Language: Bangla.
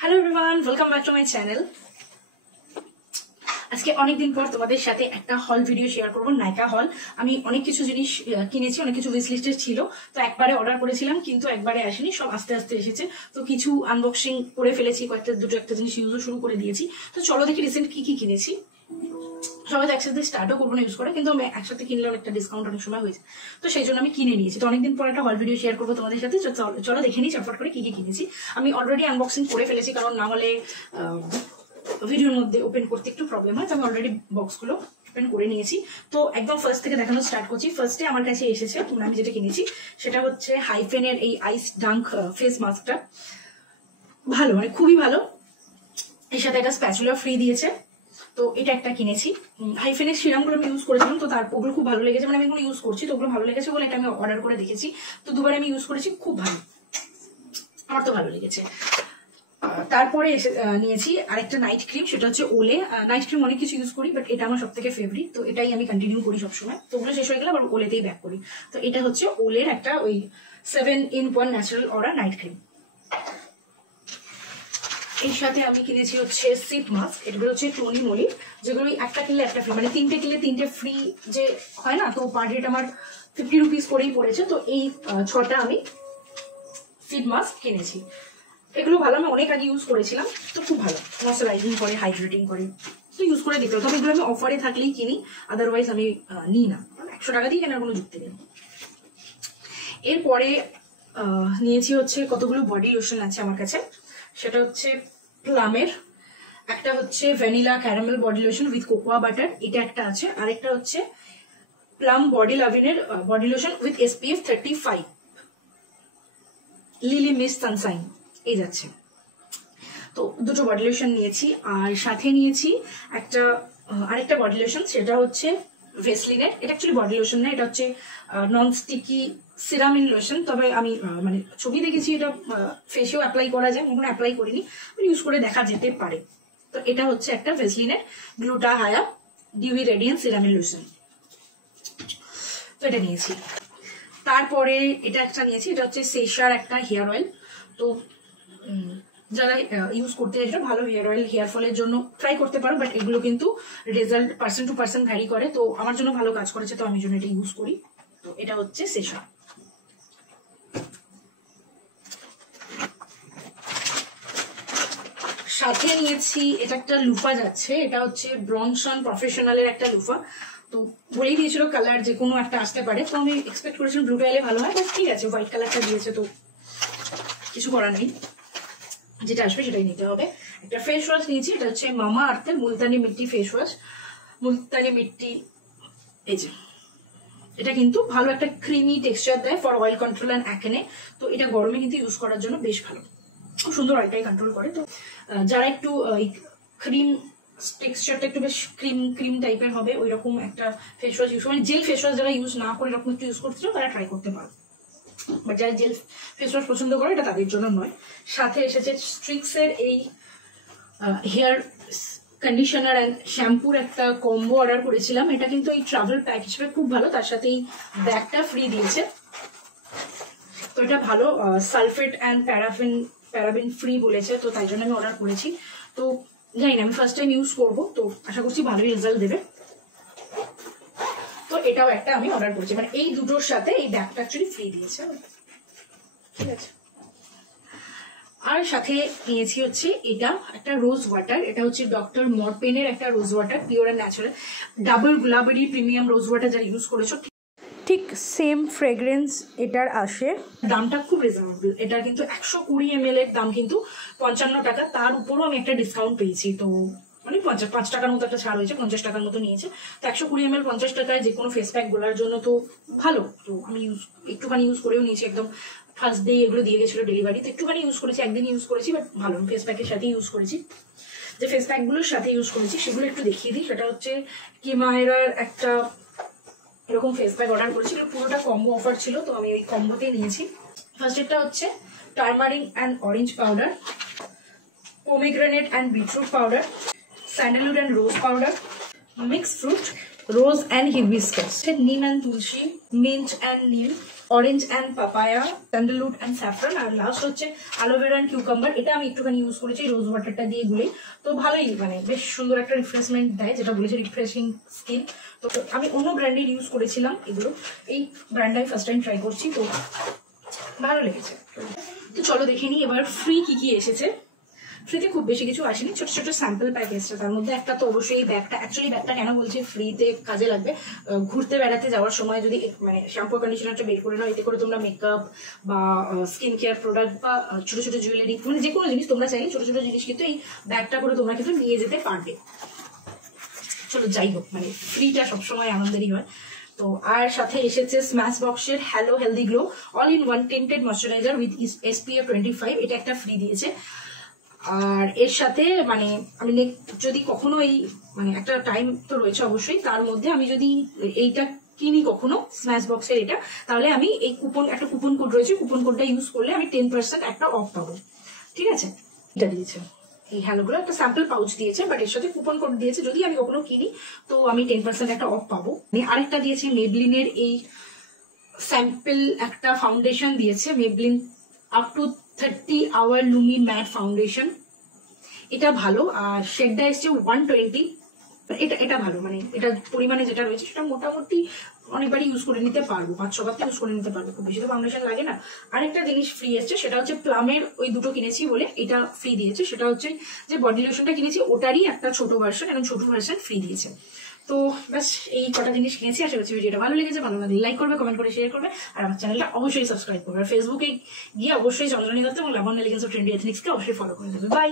Hello everyone, welcome back to my channel. আজকে অনেকদিন পর তোমাদের সাথে একটা হল ভিডিও শেয়ার করবো, নাইকা হল। আমি অনেক কিছু জিনিস কিনেছি, অনেক কিছু উইশ লিস্টে ছিল, তো একবারে অর্ডার করেছিলাম কিন্তু একবারে আসেনি, সব আস্তে আস্তে এসেছে। তো কিছু আনবক্সিং করে ফেলেছি, একটা জিনিস ইউজও শুরু করে দিয়েছি। তো চলো দেখি রিসেন্ট কি কি কিনেছি। সবাই তো একসাথে স্টার্টও করবো না ইউজ করে, কিন্তু আমি একসাথে কিনলে অনেকটা ডিসকাউন্ট অনেক সময় হয়েছে, তো সেই জন্য আমি কিনে নিয়েছি। তো অনেকদিন পর একটা হল ভিডিও শেয়ার করবো তোমাদের সাথে। চলো দেখে নিই চটপট করে কি কি কিনেছি। আমি অলরেডি আনবক্সিং করে ফেলেছি, কারণ না হলে ভিডিওর মধ্যে ওপেন করতে একটু প্রবলেম হয়। তো আমি অলরেডি বক্সগুলো ওপেন করে নিয়েছি। তো একদম ফার্স্ট থেকে দেখানো স্টার্ট করছি। ফার্স্টে আমার কাছে এসেছে, আমি যেটা কিনেছি সেটা হচ্ছে হাইফেনের এই আইস ডাঙ্ক ফেস মাস্কটা। ভালো, মানে খুবই ভালো। এর সাথে একটা স্প্যাচুলা ফ্রি দিয়েছে, তো এটা একটা কিনেছি। হাইফেনের সিরামগুলো আমি ইউজ করেছিলাম, তো তার ওগুলো খুব ভালো লেগেছে, মানে আমি এগুলো ইউজ করছি, তো ওগুলো ভালো লেগেছে বলে এটা আমি অর্ডার করে দেখেছি। তো দুবার আমি ইউজ করেছি, খুব ভালো, আমার তো ভালো লেগেছে। তারপরে নিয়েছি আরেকটা নাইট ক্রিম, সেটা হচ্ছে ওলে। নাইট ক্রিম অনেক কিছু ইউজ করি, বাট এটা আমার সব থেকে ফেভারিট, তো এটাই আমি কন্টিনিউ করি সবসময়। তো ওগুলো শেষ হয়ে গেলে আবার ওলেতেই ব্যাক করি। তো এটা হচ্ছে ওলের একটা ওই 7-in-1 ন্যাচারাল অরা নাইট ক্রিম। এর সাথে আমি কিনেছি হচ্ছে সিপ মাস্ক। এগুলো হচ্ছে টোনি মলি, যেগুলো একটা কিনলে একটা ফ্রি, মানে 3টে কিনলে 3টে ফ্রি যে হয় না, তো পার রেট আমার 50 রুপিস করেই পড়েছে। তো এই 6টা আমি সিপ মাস্ক কিনেছি। এগুলো ভালো, আমি অনেক আগে ইউজ করেছিলাম, তো খুব ভালো, ময়শ্চারাইজিং করে, হাইড্রেটিং করে, তো ইউজ করে দেখতে হবে। তবে এগুলো আমি অফারে থাকলেই কিনি, আদারওয়াইজ আমি নিই না, 100 টাকা দিয়ে কেনার কোনো যুক্তি নেই। এরপরে নিয়েছি হচ্ছে কতগুলো বডি লোশন আছে আমার কাছে। সেটা হচ্ছে প্লামের, একটা হচ্ছে vanilla caramel body lotion with cocoa butter, এটা একটা আছে। আরেকটা হচ্ছে প্লাম বডি লাভিনের body lotion with SPF 35 lily miss sunshine, এই যাচ্ছে। তো দুটো বডি লোশন নিয়েছি, আর সাথে নিয়েছি আরেকটা বডি লোশন, সেটা হচ্ছে ভেসলিনের। এটা অ্যাকচুয়ালি বডি লোশন না, এটা হচ্ছে নন স্টিকি সিরামিন লোশন। তবে আমি মানে ছবি দেখেছি, এটা ফেসেও অ্যাপ্লাই করা যায়, কখনো অ্যাপ্লাই করিনি, ইউজ করে দেখা যেতে পারে। তো এটা হচ্ছে একটা ভেসলিনের গ্লুটা হায়া ডিউই রেডিয়েন্ট সিরামিন লোশন, তো এটা নিয়েছি। তারপরে এটা একটা নিয়েছি, এটা হচ্ছে সেশার একটা হেয়ার অয়েল। তো যারা ইউজ করতে চাইছো ভালো হেয়ার অয়েল, হেয়ার ফলের জন্য ট্রাই করতে পারো, বাট এগুলো কিন্তু result person to person vary করে। তো আমার জন্য ভালো কাজ করেছে, তো আমি জন্য এটা ইউজ করি। তো এটা হচ্ছে সেশা। সাথে নিয়েছি এটা একটা লুফা যাচ্ছে, এটা হচ্ছে ব্রনসন প্রফেশনালের একটা লুফা। তো বলেই দিয়েছিল কালার যে কোনো একটা আসতে পারে, তো আমি এক্সপেক্ট করেছিলাম ব্লুটা এলে ভালো হয়, বাট ঠিক আছে, হোয়াইট কালারটা দিয়েছে, তো কিছু করার নেই, যেটা আসবে সেটাই নিতে হবে। একটা ফেস ওয়াশ নিয়েছি, এটা হচ্ছে মামা আর্থের মুলতানি মিট্টি ফেস ওয়াশ। মুলতানি মিট্টি, এই যে, এটা কিন্তু ভালো একটা ক্রিমি টেক্সচার দেয় for oil control and acne. তো এটা গরমে কিন্তু ইউজ করার জন্য বেশ ভালো, খুব সুন্দর অয়েলটাই কন্ট্রোল করে। তো যারা একটু ক্রিম টেক্সচারটা একটু বেশ ক্রিম টাইপের হবে, ওই রকম একটা ফেস ওয়াশ ইউজ, মানে জেল ফেস ওয়াশ যারা ইউজ না করে এরকম একটু ইউজ করতে চাও তারা ট্রাই করতে পারো, বাট যারা জেল ফেস ওয়াশ পছন্দ করে এটা তাদের জন্য নয়। সাথে এসেছে স্ট্রিক্সের এই হেয়ার কন্ডিশনার অ্যান্ড শ্যাম্পুর একটা কম্বো অর্ডার করেছিলাম। এটা কিন্তু এই ট্রাভেল প্যাক হিসেবে খুব ভালো, তার সাথে এই ব্যাগটা ফ্রি দিয়েছে, তো এটা ভালো। সালফেট অ্যান্ড প্যারাবিন ফ্রি বলেছে, তো তাই জন্য আমি অর্ডার করেছি। তো জানি না, আমি ফার্স্ট টাইম ইউজ করবো, তো আশা করছি ভালোই রেজাল্ট দেবে। তো এটাও একটা আমি অর্ডার করেছি, মানে এই দুটোর সাথে এই ব্যাগটা অ্যাকচুয়ালি ফ্রি দিয়েছে, ঠিক আছে। আর সাথে নিয়েছি হচ্ছে এটা একটা রোজ ওয়াটার, এটা হচ্ছে ডক্টর মরপেনের একটা rose water, pure and natural double Gulabari premium rose water যারা ইউজ করেছো ঠিক সেম ফ্রেগ্রেন্স এটার আসে। দামটা খুব রিজনেবল, এটার কিন্তু 120 ml এর দাম কিন্তু 55 টাকা, তার উপরও আমি একটা ডিসকাউন্ট পেয়েছি, তো মানে 5 টাকার মতো একটা ছাড় হয়েছে, 50 টাকার মতো নিয়েছে। তো 120 ml 50 টাকায় যে কোনো ফেস প্যাক গুলার জন্য তো ভালো। তো আমি একটুখানি ইউজ করেও নিয়েছি, একদম ফার্স্ট ডে এগুলো দিয়ে গেছিল ডেলিভারি, তো একটুখানি ইউজ করেছি, একদিন ইউজ করেছি, বাট ভালো। ফেস প্যাকের সাথে ইউজ করেছি, যে ফেস প্যাকগুলোর সাথে ইউজ করেছি সেগুলো একটু দেখিয়ে দিই। সেটা হচ্ছে কিমায়রার একটা এরকম ফেস প্যাক অর্ডার করেছিল, পুরোটা কম্বো অফার ছিল, তো আমি ওই কম্বোতেই নিয়েছি। ফার্স্ট একটা হচ্ছে tamarind and orange powder, pomegranate and beetroot powder, sandalwood and rose powder, mix fruit, rose and hibiscus, neem and tulsi, mint and neem, orange and papaya, sandalwood and saffron, আর লাস্ট হচ্ছে অ্যালোভেরা এন্ড কিউকাম্বার। এটা আমি একটুখানি ইউজ করেছি রোজ ওয়াটারটা দিয়ে গুলে, তো ভালোই মানে বেশ সুন্দর একটা রিফ্রেশমেন্ট দেয়, যেটা বলেছে রিফ্রেশিং স্কিন। তো আমি অন্য ব্র্যান্ডের ইউজ করেছিলাম এগুলো, এই ব্র্যান্ডটাই ফার্স্ট টাইম ট্রাই করছি, তো ভালো লেগেছে। তো চলো দেখে নিই এবার ফ্রি কি কি এসেছে। ফ্রিতে খুব বেশি কিছু আসেনি, ছোট ছোট স্যাম্পল প্যাক এসেছে। তার মধ্যে একটা তো অবশ্যই এই ব্যাগটা, অ্যাকচুয়ালি ব্যাগটা কেন বলছি ফ্রিতে কাজে লাগবে, ঘুরতে বেড়াতে যাওয়ার সময় যদি মানে শ্যাম্পু কন্ডিশনারটা বের করে নাও, এতে করে তোমরা মেকআপ বা স্কিন কেয়ার প্রোডাক্ট বা ছোট ছোট জুয়েলারি মানে যে কোনো জিনিস তোমরা চাইলে ছোট ছোট জিনিস কিন্তু এই ব্যাগটা করে তোমরা কিন্তু নিয়ে যেতে পারবে। চলো যাই হোক, মানে ফ্রিটা সবসময় আনন্দেরই হয়। তো আর সাথে এসেছে স্ম্যাশ বক্সের hello healthy glow all in one tinted moisturiser with SPF 25, এটা একটা ফ্রি দিয়েছে। আর এর সাথে মানে আমি যদি কখনো এই মানে একটা টাইম তো রয়েছে অবশ্যই, তার মধ্যে আমি যদি এইটা কিনি কখনো স্ম্যাশ বক্সের এটা, তাহলে আমি এই একটা কুপন কোড রয়েছে, কুপন কোডটা ইউজ করলে আমি 10% একটা অফ পাবো। ঠিক আছে, এটা দিয়েছে এই হ্যালোগুলো, একটা স্যাম্পল পাউচ দিয়েছে, বাট এর সাথে কুপন কোড দিয়েছে, যদি আমি কখনো কিনি তো আমি 10% একটা অফ পাবো। আরেকটা দিয়েছে মেবলিনের এই স্যাম্পল একটা ফাউন্ডেশন দিয়েছে, Maybelline up to 30 hour lumi matte foundation, এটা ভালো। আর শেডটা এসছে 120, এটা ভালো, মানে এটা পরিমাণে যেটা রয়েছে সেটা মোটামুটি অনেকবারই ইউজ করে নিতে পারবো, 5-6 বার ইউজ করে নিতে পারবো, খুব বেশি তো ফাউন্ডেশন লাগে না। আরেকটা জিনিস ফ্রি এসছে, সেটা হচ্ছে প্লামের ওই দুটো কিনেছি বলে এটা ফ্রি দিয়েছে, সেটা হচ্ছে যে বডি লোশনটা কিনেছি ওটারই একটা ছোট ভার্সন এবং ছোট ভার্সন ফ্রি দিয়েছে। তো ব্যাস এই কটা জিনিস কিনেছি। আশা করছি ভিডিওটা ভালো লেগেছে, ভালো লাগলে লাইক করবে, কমেন্ট করে শেয়ার করবে, আর আমার চ্যানেলটা অবশ্যই সাবস্ক্রাইব করবে। আর ফেসবুকে গিয়ে অবশ্যই চন্দ্রানী দত্ত এবং লাবণ্য এলিগেন্স অফ ট্রেন্ডি এথনিক্সকে অবশ্যই ফলো করে দেবে। বাই।